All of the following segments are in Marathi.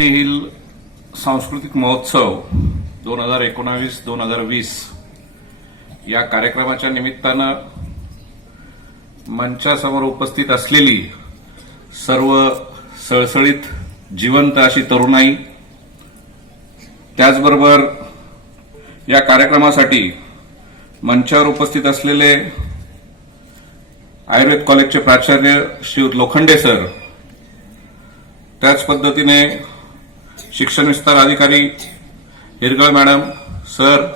येथील सांस्कृतिक महोत्सव 2019-2020 या कार्यक्रमाच्या निमित्तानं मंचासमोर उपस्थित असलेली सर्व सळसळीत जिवंत अशी तरुणाई, त्याचबरोबर या कार्यक्रमासाठी मंचावर उपस्थित असलेले आयुर्वेद कॉलेजचे प्राचार्य श्रीयुत लोखंडे सर, त्याच पद्धतीने शिक्षण विस्तार अधिकारी हिरगळ मॅडम सर,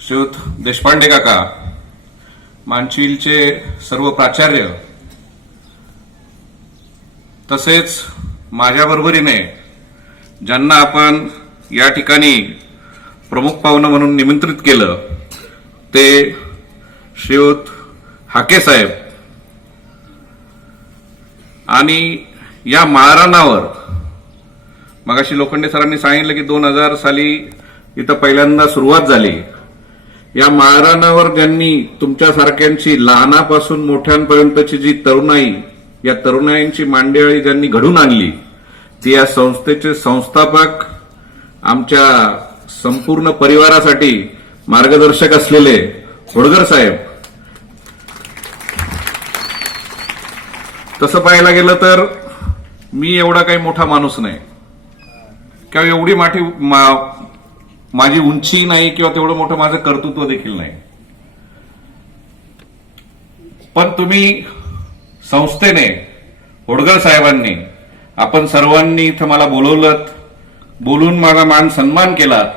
श्रीयुत देशपांडे काका, मानचिलचे सर्व प्राचार्य, तसेच माझ्याबरोबरीने ज्यांना आपण या ठिकाणी प्रमुख पाहुणे म्हणून निमंत्रित केलं ते श्रीयुत हाके साहेब, आणि या माळरानावर मगाशी लोखंडे सरांनी सांगितलं की 2000 साली इथं पहिल्यांदा सुरुवात झाली. या माळरानावर ज्यांनी तुमच्यासारख्यांची लहानापासून मोठ्यांपर्यंतची जी तरुणाई, या तरुणाईंची मांडियाळी ज्यांनी घडून आणली, ती या संस्थेचे संस्थापक, आमच्या संपूर्ण परिवारासाठी मार्गदर्शक असलेले होडगर साहेब. तसं पाहायला गेलं तर मी एवढा काही मोठा माणूस नाही किंवा एवढी माझी उंची नाही किंवा तेवढं मोठं माझं कर्तृत्व देखील नाही, पण तुम्ही संस्थेने, होडगर साहेबांनी, आपण सर्वांनी इथं मला बोलवलं, बोलून माझा मान सन्मान केलात,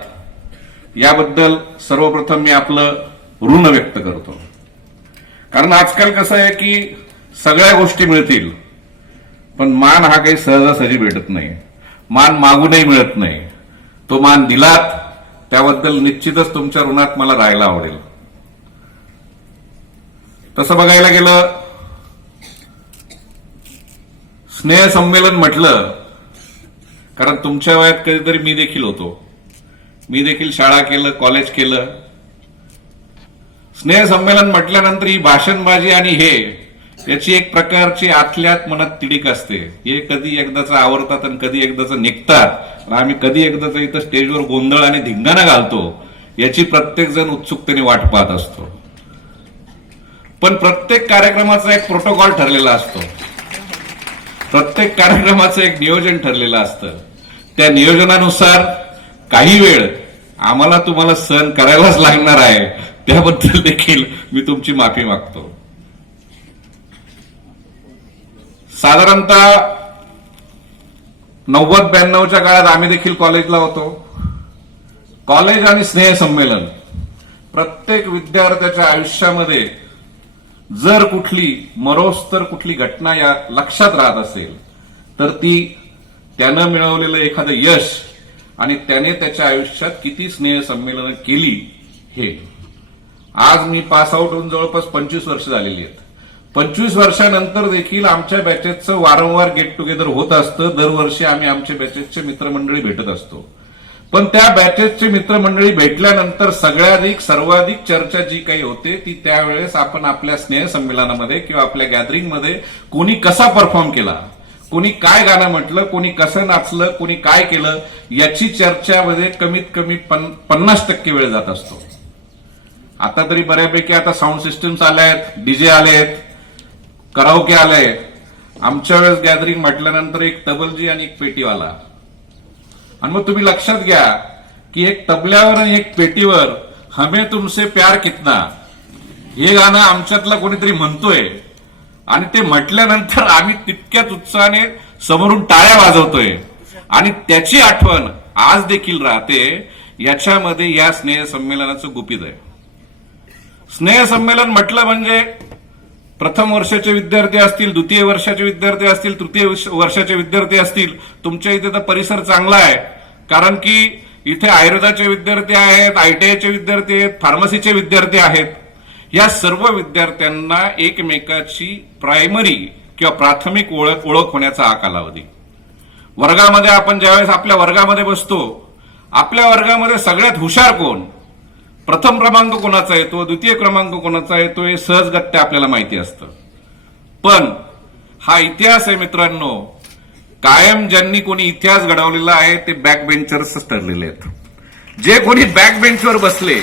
याबद्दल सर्वप्रथम मी आपलं ऋण व्यक्त करतो. कारण आजकाल कसं आहे की सगळ्या गोष्टी मिळतील, पण मान हा काही सहजासहजी भेटत नाही, मान मागूनही मिळत नाही. तो मान दिलात त्याबद्दल निश्चितच तुमच्या ऋणात मला राहायला आवडेल. तसं बघायला गेलं, स्नेह संमेलन म्हटलं, कारण तुमच्या वयात कधीतरी मी देखील होतो, मी देखील शाळा केलं, कॉलेज केलं. स्नेह संमेलन म्हटल्यानंतर ही भाषणबाजी आणि याची एक प्रकारची आतल्यात मनात तिडीक असते. हे कधी एकदाच आवडतात आणि कधी एकदाच निघतात, आणि आम्ही कधी एकदाच इथं स्टेजवर गोंधळ आणि धिंगाणा घालतो, याची प्रत्येक जण उत्सुकतेने वाट पाहत असतो. पण प्रत्येक कार्यक्रमाचा एक प्रोटोकॉल ठरलेला असतो, प्रत्येक कार्यक्रमाचं एक नियोजन ठरलेलं असतं. त्या नियोजनानुसार काही वेळ आम्हाला तुम्हाला सहन करायलाच लागणार आहे, त्याबद्दल देखील मी तुमची माफी मागतो. साधारणतः 90-92च्या काळात आम्ही देखील कॉलेजला होतो. कॉलेज आणि स्नेह संमेलन, प्रत्येक विद्यार्थ्याच्या आयुष्यामध्ये जर कुठली मरोस्तर कुठली घटना या लक्षात राहत असेल तर ती त्यानं मिळवलेलं एखादं यश आणि त्याने त्याच्या आयुष्यात किती स्नेह संमेलनं केली हे. आज मी पास आउट होऊन जवळपास 25 वर्ष झालेली आहेत. 25 वर्षानंतर देखील आमच्या बॅचेसचं वारंवार गेट टुगेदर होत असतं. दरवर्षी आम्ही आमच्या बॅचेसचे मित्रमंडळी भेटत असतो. पण त्या बॅचेसचे मित्रमंडळी भेटल्यानंतर सर्वाधिक चर्चा जी काही होते ती त्यावेळेस आपण आपल्या स्नेह संमेलनामध्ये किंवा आपल्या गॅदरिंगमध्ये कोणी कसा परफॉर्म केला, कोणी काय गाणं म्हटलं, कोणी कसं नाचलं, कोणी काय केलं, याची चर्चामध्ये कमीत कमी 50% वेळ जात असतो. आता तरी बऱ्यापैकी आता साऊंड सिस्टम्स आल्या आहेत, डीजे आले आहेत, कराओके आले. आमच्या वेळेस गॅदरिंग म्हटल्यानंतर एक तबलजी आणि एक पेटीवाला, आणि मग तुम्ही लक्षात घ्या की एक तबल्यावर आणि एक पेटीवर हमें तुमसे प्यार कितना हे गाणं आमच्यातला कोणीतरी म्हणतोय, आणि ते म्हटल्यानंतर आम्ही तितक्याच उत्साहाने समोरून टाळ्या वाजवतोय, आणि त्याची आठवण आज देखील राहते. याच्यामध्ये या स्नेह संमेलनाचं गुपित आहे. स्नेह संमेलन म्हटलं म्हणजे प्रथम वर्षाचे विद्यार्थी असतील, द्वितीय वर्षाचे विद्यार्थी असतील, तृतीय वर्षाचे विद्यार्थी असतील, तुमच्या इथे तर परिसर चांगला आहे, कारण की इथे आयुर्वेदाचे विद्यार्थी आहेत, ITIचे विद्यार्थी आहेत, फार्मसीचे विद्यार्थी आहेत. या सर्व विद्यार्थ्यांना एकमेकाची प्रायमरी किंवा प्राथमिक ओळख होण्याचा हा कालावधी. वर्गामध्ये आपण ज्यावेळेस आपल्या वर्गामध्ये बसतो, आपल्या वर्गामध्ये सगळ्यात हुशार कोण, प्रथम क्रमांक कोणाचा येतो, द्वितीय क्रमांक कोणाचा येतो, हे सहजगत्या आपल्याला माहिती असतं. पण हा इतिहास आहे मित्रांनो, कायम ज्यांनी कोणी इतिहास घडवलेला आहे ते बॅक बेंचर्सच ठरलेले आहेत. जे कोणी बॅक बेंचवर बसले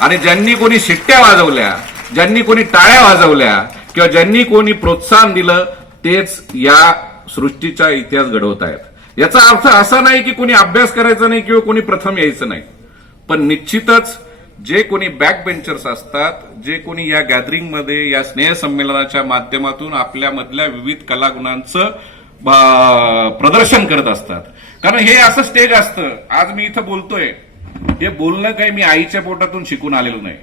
आणि ज्यांनी कोणी शिट्ट्या वाजवल्या, ज्यांनी कोणी टाळ्या वाजवल्या किंवा ज्यांनी कोणी प्रोत्साहन दिलं तेच या सृष्टीचा इतिहास घडवत आहेत. याचा अर्थ असा नाही की कोणी अभ्यास करायचा नाही किंवा कोणी प्रथम यायचं नाही, पण निश्चितच जे कोणी बॅक बेंचर्स असतात, जे कोणी या गॅदरिंगमध्ये या स्नेहसंमेलनाच्या माध्यमातून आपल्यामधल्या विविध कलागुणांचं प्रदर्शन करत असतात. कारण हे असं स्टेज असतं, आज मी इथं बोलतोय, हे बोलणं काही मी आईच्या पोटातून शिकून आलेलो नाही.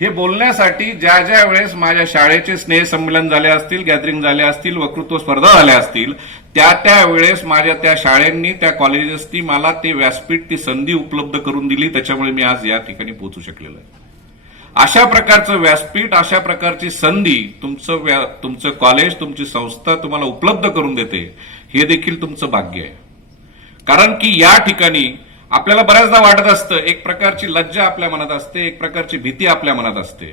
हे बोलण्यासाठी ज्या ज्या वेळेस माझ्या शाळेचे स्नेहसंमेलन झाले असतील, गॅदरिंग झाले असतील, वक्तृत्व स्पर्धा झाल्या असतील, त्या वेळेस माझ्या त्या शाळांनी, त्या कॉलेजेसनी मला ते व्यासपीठ, ती संधी उपलब्ध करून दिली. त्याच्यामुळे मी आज या ठिकाणी पोहोचू शकलेलो आहे. अशा प्रकारचं व्यासपीठ, अशा प्रकारची संधी तुमचं कॉलेज, तुमची संस्था तुम्हाला उपलब्ध करून देते, हे देखील तुमचं भाग्य आहे. कारण की या ठिकाणी आपल्याला बऱ्याचदा वाटत असतं, एक प्रकारची लज्जा आपल्या मनात असते, एक प्रकारची भीती आपल्या मनात असते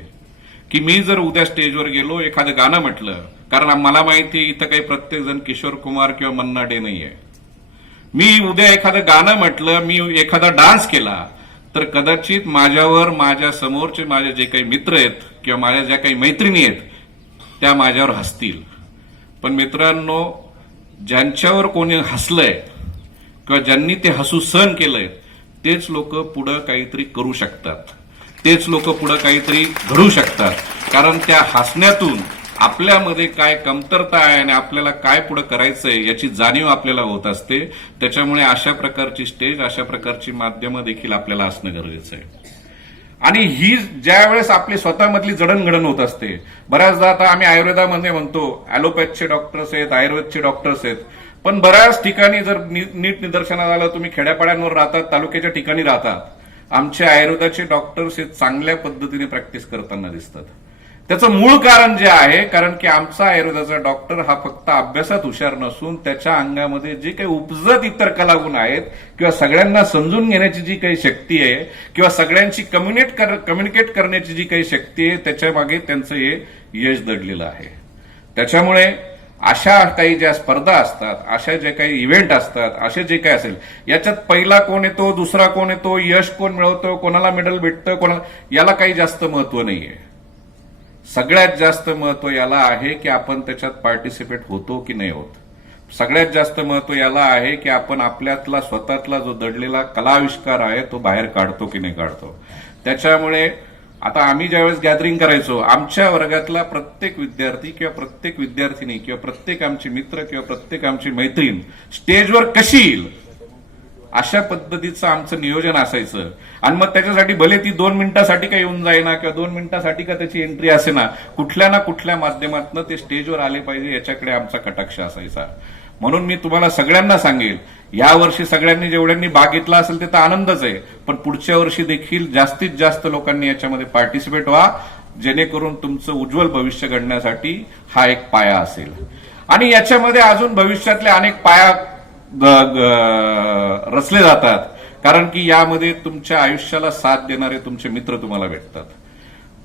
की मी जर उद्या स्टेजवर गेलो, एखादं गाणं म्हटलं, कारण मला माहिती आहे इथं काही प्रत्येक जण किशोर कुमार किंवा मन्ना डे नाहीये. मी उद्या एखादं गाणं म्हटलं, मी एखादा डान्स केला, तर कदाचित माझ्यावर, माझ्या समोरचे माझे जे काही मित्र आहेत किंवा माझ्या ज्या काही मैत्रिणी आहेत त्या माझ्यावर हसतील. पण मित्रांनो, ज्यांच्यावर कोणी हसलंय किंवा ज्यांनी ते हसू सहन केलंय तेच लोक पुढं काहीतरी करू शकतात, तेच लोक पुढं काहीतरी घडू शकतात. कारण त्या हसण्यातून आपल्यामध्ये काय कमतरता आहे आणि आपल्याला काय पुढे करायचंय याची जाणीव आपल्याला होत असते. त्याच्यामुळे अशा प्रकारची स्टेज, अशा प्रकारची माध्यमं देखील आपल्याला असणं गरजेचं आहे. आणि ही ज्या वेळेस आपली स्वतःमधली जडणघडण होत असते, बऱ्याचदा आता आम्ही आयुर्वेदामध्ये म्हणतो ॲलोपॅथचे डॉक्टर्स आहेत, आयुर्वेदचे डॉक्टर्स आहेत, पण बऱ्याच ठिकाणी जर नीट निदर्शनात आलं, तुम्ही खेड्यापाड्यांवर राहतात, तालुक्याच्या ठिकाणी राहतात, आमचे आयुर्वेदाचे डॉक्टर्स हे चांगल्या पद्धतीने प्रॅक्टिस करताना दिसतात. त्याचं मूळ कारण जे आहे, कारण की आमचा आयुर्वेदाचा डॉक्टर हा फक्त अभ्यासात हुशार नसून त्याच्या अंगामध्ये जे काही उपजत इतर कलागुण आहेत किंवा सगळ्यांना समजून घेण्याची जी काही शक्ती आहे किंवा सगळ्यांची कम्युनिकेट करण्याची जी काही शक्ती आहे, त्याच्या मागे त्यांचं हे यश दडलेलं आहे. त्याच्यामुळे अशा काही ज्या स्पर्धा असतात, अशा जे काही इव्हेंट असतात, असे जे काही असेल, याच्यात पहिला कोण येतो, दुसरा कोण येतो, यश कोण मिळवतो, कोणाला मेडल भेटतं, याला काही जास्त महत्व नाहीये. सगळ्यात जास्त महत्व याला आहे की आपण त्याच्यात पार्टिसिपेट होतो की नाही होत. सगळ्यात जास्त महत्व याला आहे की आपण आपल्यातला स्वतःतला जो दडलेला कलाविष्कार आहे तो बाहेर काढतो की नाही काढतो. त्याच्यामुळे आता आम्ही ज्यावेळेस गॅदरिंग करायचो, आमच्या वर्गातला प्रत्येक विद्यार्थी किंवा प्रत्येक विद्यार्थिनी किंवा प्रत्येक आमचे मित्र किंवा प्रत्येक आमची मैत्रीण स्टेजवर कशी येईल अशा पद्धतीचं आमचं नियोजन असायचं. आणि मग त्याच्यासाठी भले ती 2 मिनिटासाठी का येऊन जाईना किंवा 2 मिनिटासाठी का त्याची एंट्री असे ना कुठल्या माध्यमातून ते स्टेजवर आले पाहिजे याच्याकडे आमचा कटाक्ष असायचा. म्हणून मी तुम्हाला सगळ्यांना सांगेल, या वर्षी सगळ्यांनी जेवढ्यांनी भाग घेतला असेल ते तर आनंदच आहे, पण पुढच्या वर्षी देखील जास्तीत जास्त लोकांनी याच्यामध्ये पार्टिसिपेट व्हा, जेणेकरून तुमचं उज्ज्वल भविष्य घडण्यासाठी हा एक पाया असेल. आणि याच्यामध्ये अजून भविष्यातले अनेक पाया रचले जातात, कारण की यामध्ये तुमच्या आयुष्याला साथ देणारे तुमचे मित्र तुम्हाला भेटतात.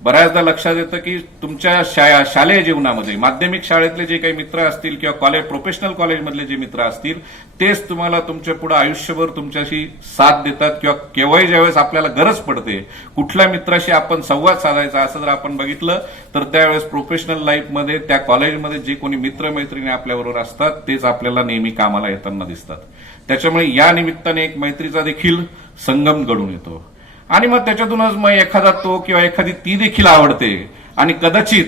बऱ्याचदा लक्षात येतं की तुमच्या शालेय जीवनामध्ये, माध्यमिक शाळेतले जे काही मित्र असतील किंवा कॉलेज, प्रोफेशनल कॉलेजमधले जे मित्र असतील, तेच तुम्हाला तुमच्या पुढे आयुष्यभर तुमच्याशी साथ देतात. किंवा केव्हाही ज्यावेळेस आपल्याला गरज पडते, कुठल्या मित्राशी आपण संवाद साधायचा असं जर आपण बघितलं, तर त्यावेळेस प्रोफेशनल लाईफमध्ये, त्या कॉलेजमध्ये जे कोणी मित्रमैत्रिणी आपल्याबरोबर असतात तेच आपल्याला नेहमी कामाला येताना दिसतात. त्याच्यामुळे या निमित्ताने एक मैत्रीचा देखील संगम घडून येतो. आणि मग त्याच्यातूनच मग एखादा तो किंवा एखादी ती देखील आवडते, आणि कदाचित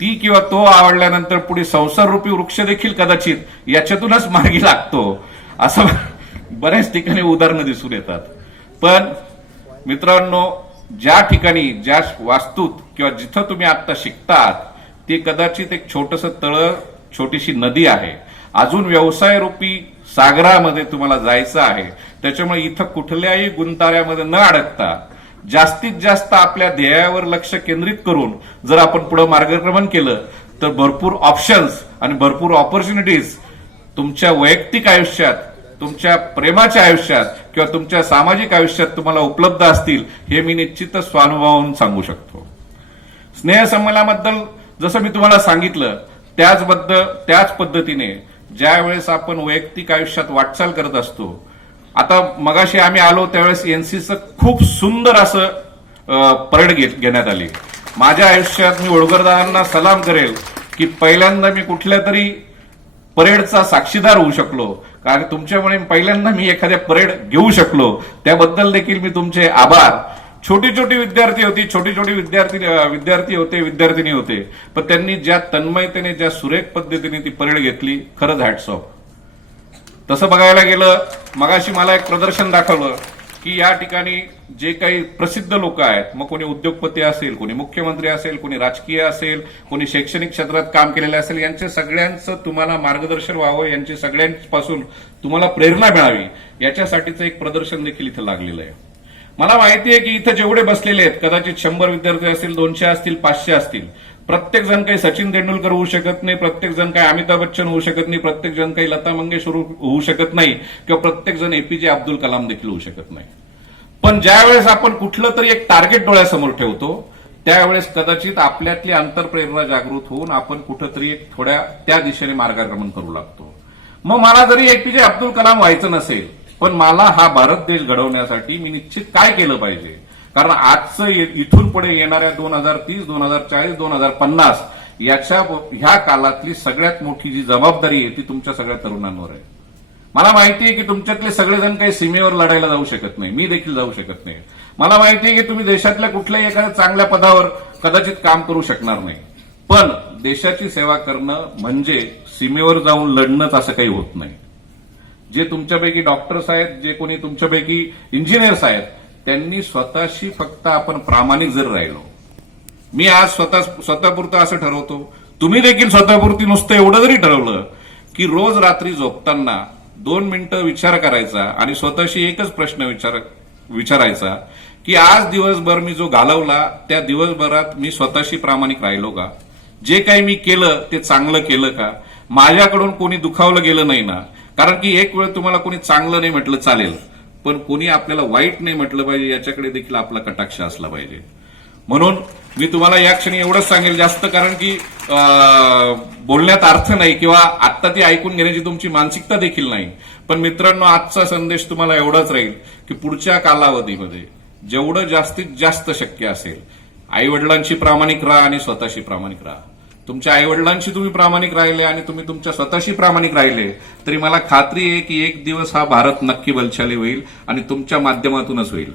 ती किंवा तो आवडल्यानंतर पुढे संसार रूपी वृक्ष देखील कदाचित याच्यातूनच मार्गी लागतो, असं बऱ्याच ठिकाणी उदाहरणं दिसून येतात. पण मित्रांनो, ज्या ठिकाणी, ज्या वास्तूत किंवा जिथं तुम्ही आता शिकतात ते कदाचित एक छोटंसं तळं, छोटीशी नदी आहे. अजून व्यवसाय रूपी सागरामध्ये तुम्हाला जायचं आहे. त्याच्यामुळे इथं कुठल्याही गुंताऱ्यामध्ये न अडकता जास्तीत जास्त आपल्या ध्येयावर लक्ष केंद्रित करून जर आपण पुढे मार्गक्रमण केलं तर भरपूर ऑप्शन्स आणि भरपूर ऑपॉर्च्युनिटीज तुमच्या वैयक्तिक आयुष्यात, तुमच्या प्रेमाच्या आयुष्यात किंवा तुमच्या सामाजिक आयुष्यात तुम्हाला उपलब्ध असतील, हे मी निश्चितच स्वानुभवावरून सांगू शकतो. स्नेहसंमेलनाबद्दल जसं मी तुम्हाला सांगितलं त्याच पद्धतीने ज्या वेळेस आपण वैयक्तिक आयुष्यात वाटचाल करत असतो. आता मगाशी आम्ही आलो त्यावेळेस एनसीचं खूप सुंदर असं परेड घेण्यात आली. माझ्या आयुष्यात मी होळकरदारांना सलाम करेल की पहिल्यांदा मी कुठल्या तरी परेडचा साक्षीदार होऊ शकलो, कारण तुमच्यामुळे पहिल्यांदा मी एखाद्या परेड घेऊ शकलो, त्याबद्दल देखील मी तुमचे आभार. छोटी छोटी विद्यार्थी होती, छोटी छोटी विद्यार्थी होते, विद्यार्थिनी होते, पण त्यांनी ज्या तन्मयतेने, ज्या सुरेख पद्धतीने ती परेड घेतली, खरंच हॅट्स ऑफ. तसं बघायला गेलं, मगाशी मला एक प्रदर्शन दाखवलं की या ठिकाणी जे काही प्रसिद्ध लोक आहेत, मग कोणी उद्योगपती असेल, कोणी मुख्यमंत्री असेल, कोणी राजकीय असेल, कोणी शैक्षणिक क्षेत्रात काम केलेले असेल, यांचे सगळ्यांचं तुम्हाला मार्गदर्शन व्हावं, यांची सगळ्यांपासून तुम्हाला प्रेरणा मिळावी, याच्यासाठीचं एक प्रदर्शन देखील इथं लागलेलं आहे. मला माहिती आहे की इथं जेवढे बसलेले आहेत, कदाचित 100 विद्यार्थी असतील, 200 असतील, 500 असतील. प्रत्येक जण काही सचिन तेंडुलकर होऊ शकत नाही, प्रत्येक जण काही अमिताभ बच्चन होऊ शकत नाही, प्रत्येक जण काही लता मंगेशकर होऊ शकत नाही, किंवा प्रत्येक जण एपीजे अब्दुल कलाम देखील होऊ शकत नाही. पण ज्यावेळेस आपण कुठलं तरी एक टार्गेट डोळ्यासमोर ठेवतो, त्यावेळेस कदाचित आपल्यातली अंतरप्रेरणा जागृत होऊन आपण कुठंतरी एक थोड्या त्या दिशेने मार्गक्रमण करू लागतो. मग मला जरी एपीजे अब्दुल कलाम व्हायचं नसेल, पण मला हा भारत देश घडवण्यासाठी मी निश्चित काय केलं पाहिजे, कारण आजचं इथून पुढे येणाऱ्या 2030, 2040, 2050 ह्या काळातली सगळ्यात मोठी जी जबाबदारी आहे ती तुमच्या सगळ्या तरुणांवर आहे. मला माहिती आहे की तुमच्यातले सगळेजण काही सीमेवर लढायला जाऊ शकत नाही, मी देखील जाऊ शकत नाही. मला माहिती आहे की तुम्ही देशातल्या कुठल्याही एखाद्या चांगल्या पदावर कदाचित काम करू शकणार नाही, पण देशाची सेवा करणं म्हणजे सीमेवर जाऊन लढणंच असं काही होत नाही. जे तुमच्यापैकी डॉक्टर्स आहेत, जे कोणी तुमच्यापैकी इंजिनियर्स आहेत, त्यांनी स्वतःशी फक्त आपण प्रामाणिक जर राहिलो. मी आज स्वतःपुरतं असं ठरवतो, तुम्ही देखील स्वतःपुरती नुसतं एवढं जरी ठरवलं की रोज रात्री झोपताना 2 मिनिटं विचार करायचा आणि स्वतःशी एकच प्रश्न विचारायचा की आज दिवसभर मी जो घालवला त्या दिवसभरात मी स्वतःशी प्रामाणिक राहिलो का, जे काही मी केलं ते चांगलं केलं का, माझ्याकडून कोणी दुखावलं गेलं नाही ना. कारण की एक वेळ तुम्हाला कोणी चांगलं नाही म्हटलं चालेल, पण कोणी आपल्याला वाईट नाही म्हटलं पाहिजे, याच्याकडे देखील आपला कटाक्ष असला पाहिजे. म्हणून मी तुम्हाला या क्षणी एवढंच सांगेल, जास्त कारण की बोलण्यात अर्थ नाही किंवा आत्ता ती ऐकून घेण्याची तुमची मानसिकता देखील नाही. पण मित्रांनो, आजचा संदेश तुम्हाला एवढाच राहील की पुढच्या कालावधीमध्ये जेवढं जास्तीत जास्त शक्य असेल, आई वडिलांशी प्रामाणिक राहा आणि स्वतःशी प्रामाणिक राहा. तुमच्या आई वडिलांशी तुम्ही प्रामाणिक राहिले आणि तुम्ही तुमच्या स्वतःशी प्रामाणिक राहिले तरी मला खात्री आहे की एक दिवस हा भारत नक्की बलशाली होईल आणि तुमच्या माध्यमातूनच होईल.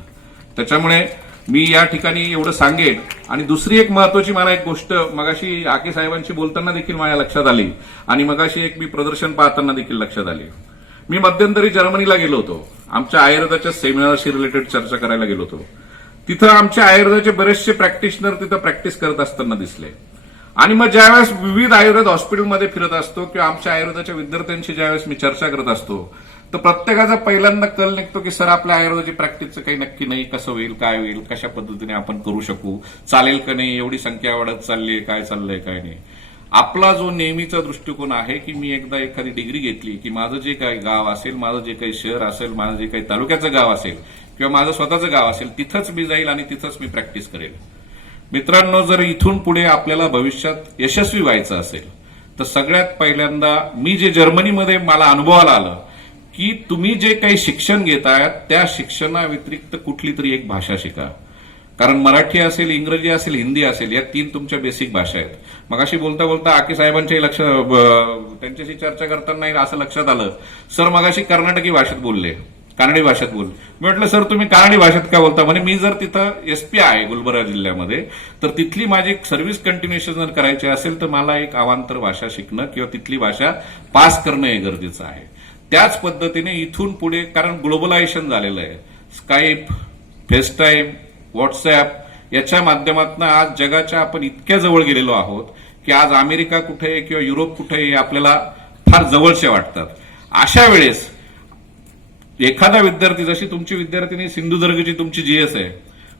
त्याच्यामुळे मी या ठिकाणी एवढं सांगेन. आणि दुसरी एक महत्वाची मला एक गोष्ट मगाशी आके साहेबांशी बोलताना देखील माझ्या लक्षात आली आणि मगाशी एक मी प्रदर्शन पाहताना देखील लक्षात आली. मी मध्यंतरी जर्मनीला गेलो होतो, आमच्या आयुर्वेदाच्या सेमिनारशी रिलेटेड चर्चा करायला गेलो होतो. तिथं आमच्या आयुर्वेदाचे बरेचसे प्रॅक्टिशनर तिथं प्रॅक्टिस करत असताना दिसले. आणि मग ज्यावेळेस विविध आयुर्वेद हॉस्पिटलमध्ये फिरत असतो किंवा आमच्या आयुर्वेदाच्या विद्यार्थ्यांशी ज्यावेळेस मी चर्चा करत असतो, तर प्रत्येकाचा पहिल्यांदा कल निघतो की सर आपल्या आयुर्वेदाची प्रॅक्टिसचं काही नक्की नाही, कसं होईल, काय होईल, कशा पद्धतीने आपण करू शकू, चालेल का नाही, एवढी संख्या वाढत चालली, काय चाललंय काय नाही. आपला जो नेहमीचा दृष्टिकोन आहे की मी एकदा एखादी डिग्री घेतली की माझं जे काही गाव असेल, माझं जे काही शहर असेल, माझं जे काही तालुक्याचं गाव असेल किंवा माझं स्वतःचं गाव असेल, तिथंच मी जाईल आणि तिथंच मी प्रॅक्टिस करेल. मित्रांनो, जर इथून पुढे आपल्याला भविष्यात यशस्वी व्हायचं असेल तर सगळ्यात पहिल्यांदा मी जे जर्मनीमध्ये मला अनुभवाला आलं की तुम्ही जे काही शिक्षण घेतायत त्या शिक्षणाव्यतिरिक्त कुठली तरी एक भाषा शिका. कारण मराठी असेल, इंग्रजी असेल, हिंदी असेल, या 3 तुमच्या बेसिक भाषा आहेत. मगाशी बोलता बोलता आके साहेबांच्याही त्यांच्याशी चर्चा करताना असं लक्षात आलं, सर मगाशी कर्नाटकी भाषेत बोलले, कानडी भाषेत बोल. मी म्हटलं सर तुम्ही कानडी भाषेत का बोलता? म्हणजे मी जर तिथं एसपी आहे गुलबर्गा जिल्ह्यामध्ये, तर तिथली माझी सर्व्हिस कंटिन्युएशन जर करायची असेल तर मला एक अवांतर भाषा शिकणं किंवा तिथली भाषा पास करणं हे गरजेचं आहे. त्याच पद्धतीने इथून पुढे, कारण ग्लोबलायझेशन झालेलं आहे, स्काईप, फेसटाईम, व्हॉट्सअप याच्या माध्यमातून आज जगाच्या आपण इतक्या जवळ गेलेलो आहोत की आज अमेरिका कुठे किंवा युरोप कुठे आपल्याला फार जवळचे वाटतात. अशा वेळेस एखादा विद्यार्थी, जशी तुमची विद्यार्थिनी सिंधुदुर्गची तुमची जीएस आहे,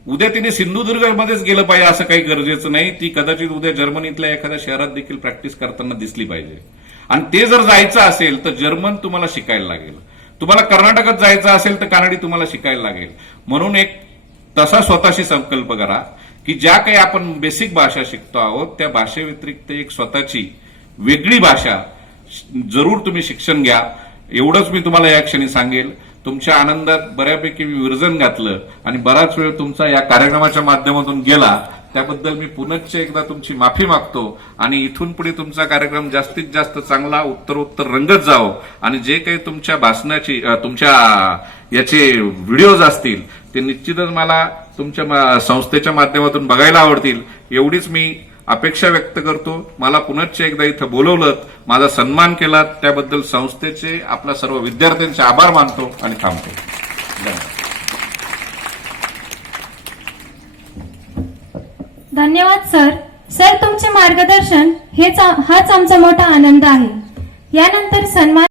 उद्या तिने सिंधुदुर्गमध्येच गेलं पाहिजे असं काही गरजेचं नाही. ती कदाचित उद्या जर्मनीतल्या एखाद्या शहरात देखील प्रॅक्टिस करताना दिसली पाहिजे. आणि ते जर जायचं असेल तर जर्मन तुम्हाला शिकायला लागेल, तुम्हाला कर्नाटकात जायचं असेल तर कानडी तुम्हाला शिकायला लागेल. म्हणून एक तसा स्वतःशी संकल्प करा की ज्या काही आपण बेसिक भाषा शिकतो आहोत त्या भाषेव्यतिरिक्त एक स्वतःची वेगळी भाषा जरूर तुम्ही शिक्षण घ्या, एवढंच मी तुम्हाला या क्षणी सांगेल. तुमच्या आनंदात बऱ्यापैकी मी विरजन घातलं आणि बराच वेळ तुमचा या कार्यक्रमाच्या माध्यमातून गेला, त्याबद्दल मी पुनश्च एकदा तुमची माफी मागतो. आणि इथून पुढे तुमचा कार्यक्रम जास्तीत जास्त चांगला उत्तरोत्तर रंगत जावो आणि जे काही तुमच्या भाषणाची तुमच्या याचे व्हिडिओज असतील ते निश्चितच मला तुमच्या संस्थेच्या माध्यमातून बघायला आवडतील, एवढीच मी अपेक्षा व्यक्त करतो. मला पुनश्च एकदा इथं बोलवलं, माझा सन्मान केला, त्याबद्दल संस्थेचे आपल्या सर्व विद्यार्थ्यांचे आभार मानतो आणि थांबतो. धन्यवाद सर. सर, तुमचे मार्गदर्शन हाच आमचा मोठा आनंद आहे. यानंतर सन्मान